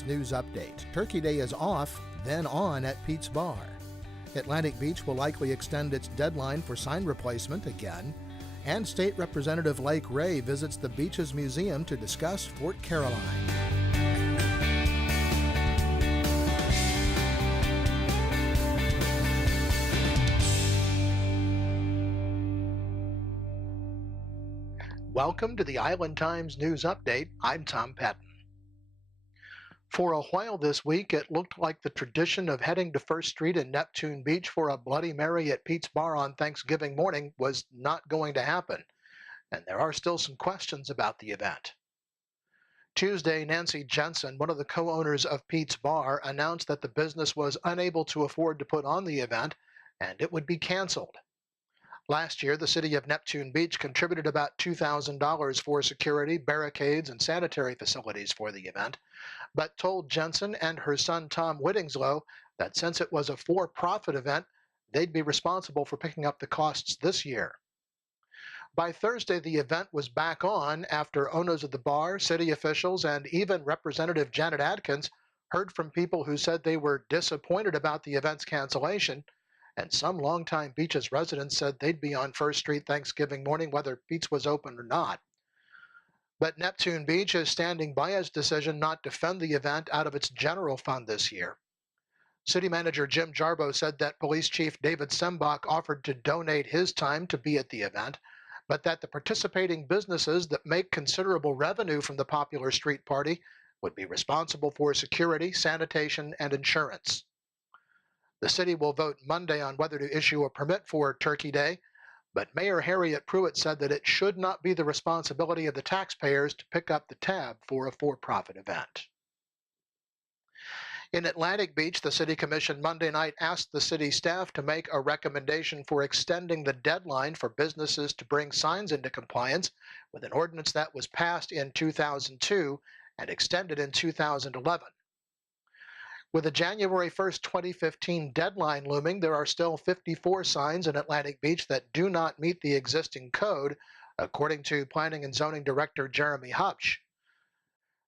Times news update. Turkey Day is off, then on at Pete's Bar. Atlantic Beach will likely extend its deadline for sign replacement again. And State Representative Lake Ray visits the Beaches Museum to discuss Fort Caroline. Welcome to the Island Times News Update. I'm Tom Patton. For a while this week, it looked like the tradition of heading to First Street in Neptune Beach for a Bloody Mary at Pete's Bar on Thanksgiving morning was not going to happen, and there are still some questions about the event. Tuesday, Nancy Jensen, one of the co-owners of Pete's Bar, announced that the business was unable to afford to put on the event and it would be canceled. Last year, the city of Neptune Beach contributed about $2,000 for security, barricades, and sanitary facilities for the event, but told Jensen and her son Tom Whittingslow that since it was a for-profit event, they'd be responsible for picking up the costs this year. By Thursday, the event was back on after owners of the bar, city officials, and even Representative Janet Adkins heard from people who said they were disappointed about the event's cancellation, and some longtime Beaches residents said they'd be on First Street Thanksgiving morning whether Pete's was open or not. But Neptune Beach is standing by its decision not to fund the event out of its general fund this year. City Manager Jim Jarbo said that Police Chief David Sembach offered to donate his time to be at the event, but that the participating businesses that make considerable revenue from the popular street party would be responsible for security, sanitation, and insurance. The city will vote Monday on whether to issue a permit for Turkey Day, but Mayor Harriet Pruitt said that it should not be the responsibility of the taxpayers to pick up the tab for a for-profit event. In Atlantic Beach, the City Commission Monday night asked the city staff to make a recommendation for extending the deadline for businesses to bring signs into compliance with an ordinance that was passed in 2002 and extended in 2011. With a January 1st, 2015 deadline looming, there are still 54 signs in Atlantic Beach that do not meet the existing code, according to Planning and Zoning Director Jeremy Hupsch.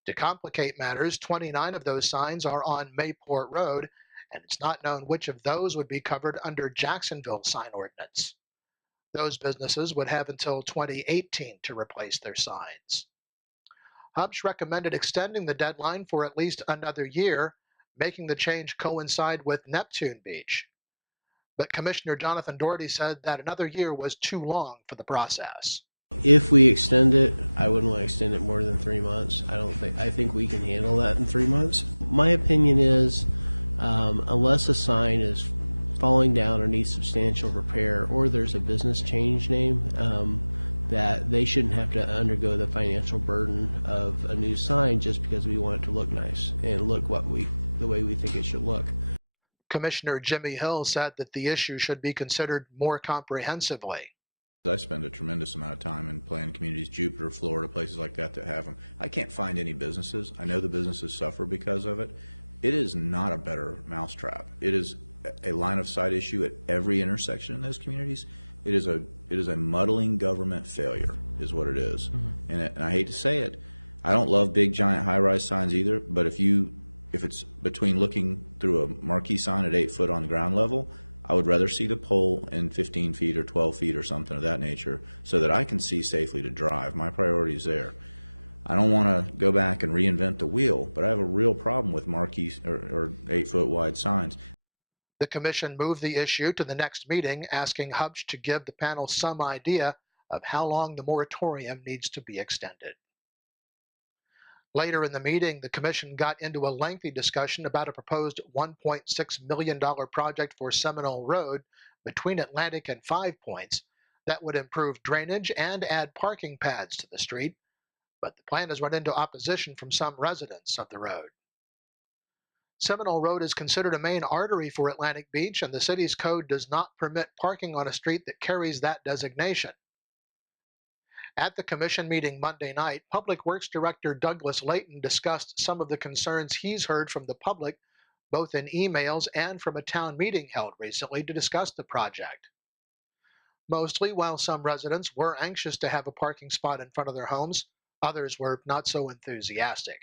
To complicate matters, 29 of those signs are on Mayport Road, and it's not known which of those would be covered under Jacksonville sign ordinance. Those businesses would have until 2018 to replace their signs. Hupsch recommended extending the deadline for at least another year, making the change coincide with Neptune Beach. But Commissioner Jonathan Doherty said that another year was too long for the process. If we extend it, I wouldn't want to extend it more than 3 months. I think we can handle that in 3 months. My opinion is, unless a sign is falling down or needs substantial repair, or there's a business change name, that they shouldn't have to undergo the financial burden of a new sign just because we want it to look nice and look the way we think it should look. Commissioner Jimmy Hill said that the issue should be considered more comprehensively. I spend a tremendous amount of time in planned communities, Jupiter, Florida, places like that have them. I can't find any businesses. I know the businesses suffer because of it. It is not a better mousetrap. It is a line of sight issue at every intersection in those communities. It is a muddling government failure is what it is. Mm-hmm. And I hate to say it, I don't love big giant high-rise signs either, but if it's between looking through a marquee sign at 8 foot on ground level, I would rather see the pole in 15 feet or 12 feet or something of that nature so that I can see safely to drive. My priority is there. I don't want to go back and reinvent the wheel, but I have a real problem with marquee or 8 foot wide signs. The commission moved the issue to the next meeting, asking Hupsch to give the panel some idea of how long the moratorium needs to be extended. Later in the meeting, the commission got into a lengthy discussion about a proposed $1.6 million project for Seminole Road between Atlantic and Five Points that would improve drainage and add parking pads to the street, but the plan has run into opposition from some residents of the road. Seminole Road is considered a main artery for Atlantic Beach, and the city's code does not permit parking on a street that carries that designation. At the commission meeting Monday night, Public Works Director Douglas Layton discussed some of the concerns he's heard from the public, both in emails and from a town meeting held recently to discuss the project. Mostly, while some residents were anxious to have a parking spot in front of their homes, others were not so enthusiastic.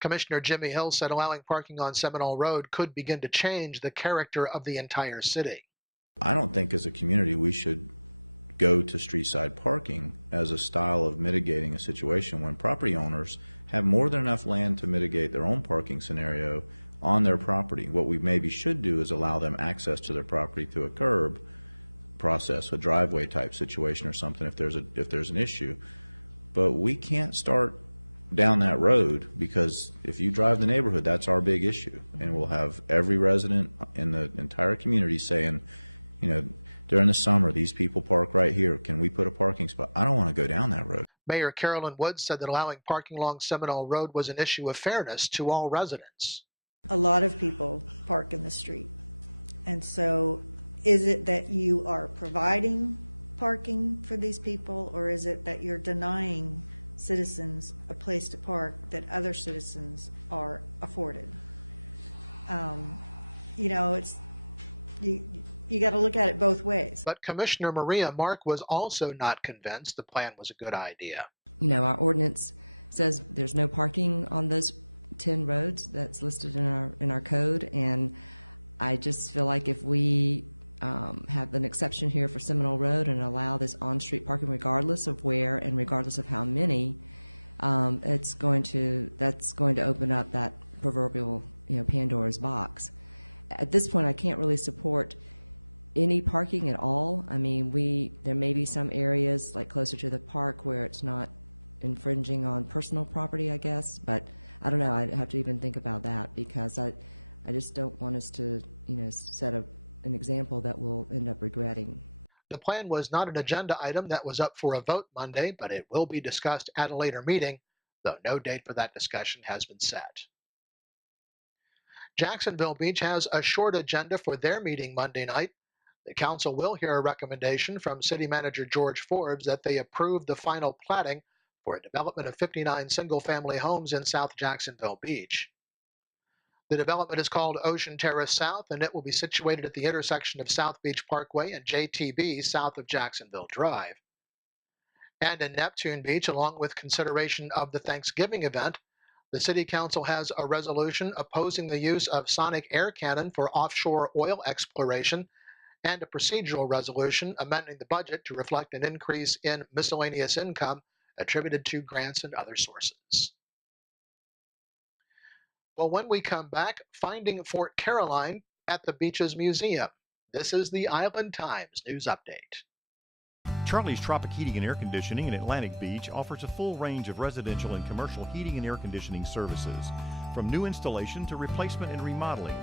Commissioner Jimmy Hill said allowing parking on Seminole Road could begin to change the character of the entire city. I don't think as a community we should go to street side parking as a style of mitigating a situation when property owners have more than enough land to mitigate their own parking scenario on their property. What we maybe should do is allow them access to their property through a curb process, a driveway type situation or something if there's an issue. But we can't start down that road, because if you drive the neighborhood, that's our big issue, and we'll have every resident in the entire community saying, you know, during the summer these people park right here, can we put a parking spot? I don't want to go down that road. Mayor Carolyn Woods said that allowing parking along Seminole Road was an issue of fairness to all residents. A lot of people park in the street, and so is it that you are providing parking for these people, or is it that you're denying citizens a place to park that other citizens are afforded? You know, it's you got to look at it both ways. But Commissioner Maria Mark was also not convinced the plan was a good idea. You know, our ordinance says there's no parking on those 10 roads that's listed in our code, and I just feel like if we have an exception here for Seminole Road and allow this on-street parking regardless of where and regardless of how many, that's going to open up that proverbial, you know, Pandora's box. At this point, I can't really support any parking at all. I mean, there may be some areas like closer to the park where it's not infringing on personal property, I guess, but I don't know. I'd have to even think about that, because I just don't want us to, you know, set an example that we'll end up regretting. The plan was not an agenda item that was up for a vote Monday, but it will be discussed at a later meeting, though no date for that discussion has been set. Jacksonville Beach has a short agenda for their meeting Monday night. The council will hear a recommendation from City Manager George Forbes that they approve the final platting for a development of 59 single-family homes in South Jacksonville Beach. The development is called Ocean Terrace South, and it will be situated at the intersection of South Beach Parkway and JTB south of Jacksonville Drive. And in Neptune Beach, along with consideration of the Thanksgiving event, the City Council has a resolution opposing the use of sonic air cannon for offshore oil exploration, and a procedural resolution amending the budget to reflect an increase in miscellaneous income attributed to grants and other sources. Well, when we come back, finding Fort Caroline at the Beaches Museum. This is the Island Times News Update. Charlie's Tropic Heating and Air Conditioning in Atlantic Beach offers a full range of residential and commercial heating and air conditioning services, from new installation to replacement and remodeling.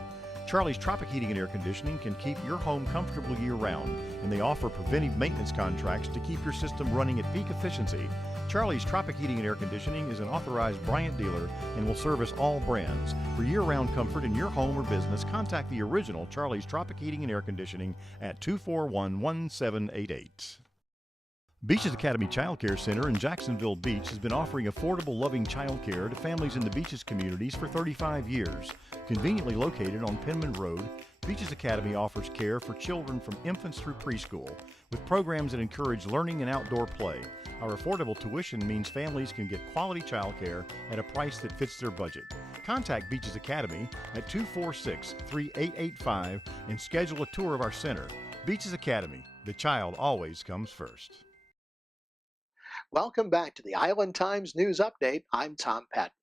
Charlie's Tropic Heating and Air Conditioning can keep your home comfortable year-round, and they offer preventive maintenance contracts to keep your system running at peak efficiency. Charlie's Tropic Heating and Air Conditioning is an authorized Bryant dealer and will service all brands. For year-round comfort in your home or business, contact the original Charlie's Tropic Heating and Air Conditioning at 241-1788. Beaches Academy Child Care Center in Jacksonville Beach has been offering affordable, loving child care to families in the Beaches communities for 35 years. Conveniently located on Penman Road, Beaches Academy offers care for children from infants through preschool, with programs that encourage learning and outdoor play. Our affordable tuition means families can get quality child care at a price that fits their budget. Contact Beaches Academy at 246-3885 and schedule a tour of our center. Beaches Academy, the child always comes first. Welcome back to the Island Times News Update. I'm Tom Patton.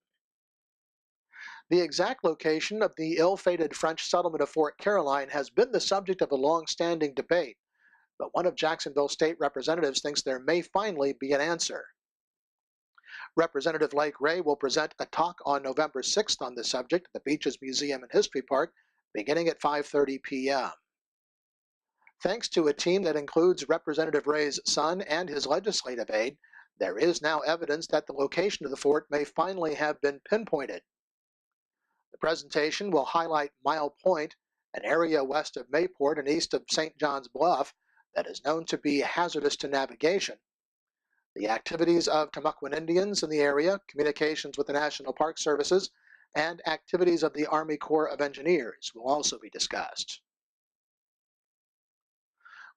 The exact location of the ill-fated French settlement of Fort Caroline has been the subject of a long-standing debate, but one of Jacksonville state representatives thinks there may finally be an answer. Representative Lake Ray will present a talk on November 6th on the subject at the Beaches Museum and History Park, beginning at 5:30 p.m. Thanks to a team that includes Representative Ray's son and his legislative aide, there is now evidence that the location of the fort may finally have been pinpointed. The presentation will highlight Mile Point, an area west of Mayport and east of St. John's Bluff that is known to be hazardous to navigation. The activities of Timucuan Indians in the area, communications with the National Park Services, and activities of the Army Corps of Engineers will also be discussed.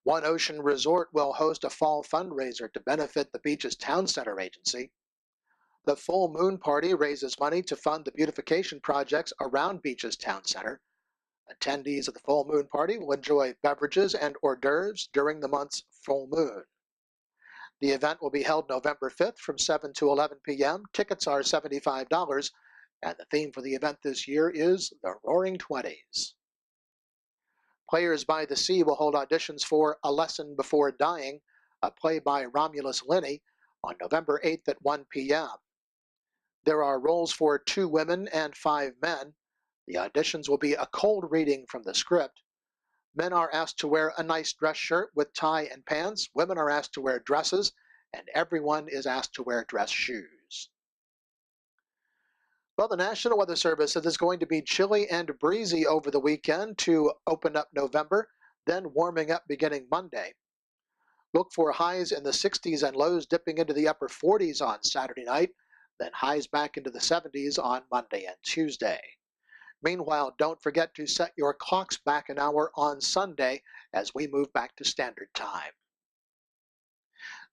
One Ocean Resort will host a fall fundraiser to benefit the Beaches Town Center Agency. The Full Moon Party raises money to fund the beautification projects around Beach's Town Center. Attendees of the Full Moon Party will enjoy beverages and hors d'oeuvres during the month's full moon. The event will be held November 5th from 7 to 11 p.m. Tickets are $75, and the theme for the event this year is the Roaring Twenties. Players by the Sea will hold auditions for A Lesson Before Dying, a play by Romulus Linney, on November 8th at 1 p.m. There are roles for 2 women and 5 men. The auditions will be a cold reading from the script. Men are asked to wear a nice dress shirt with tie and pants. Women are asked to wear dresses, and everyone is asked to wear dress shoes. Well, the National Weather Service says it's going to be chilly and breezy over the weekend to open up November, then warming up beginning Monday. Look for highs in the 60s and lows dipping into the upper 40s on Saturday night, then highs back into the 70s on Monday and Tuesday. Meanwhile, don't forget to set your clocks back an hour on Sunday as we move back to standard time.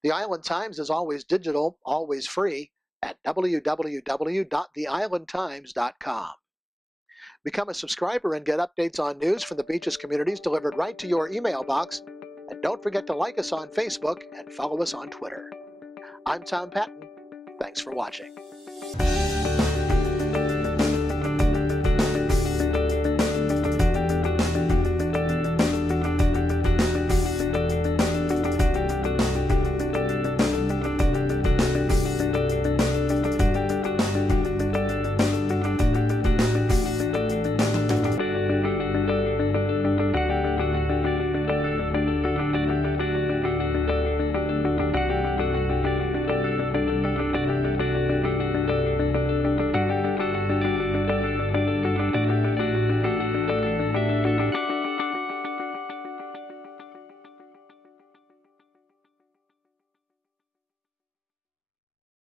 The Island Times is always digital, always free at www.theislandtimes.com. Become a subscriber and get updates on news from the Beaches communities delivered right to your email box. And don't forget to like us on Facebook and follow us on Twitter. I'm Tom Patton. Thanks for watching.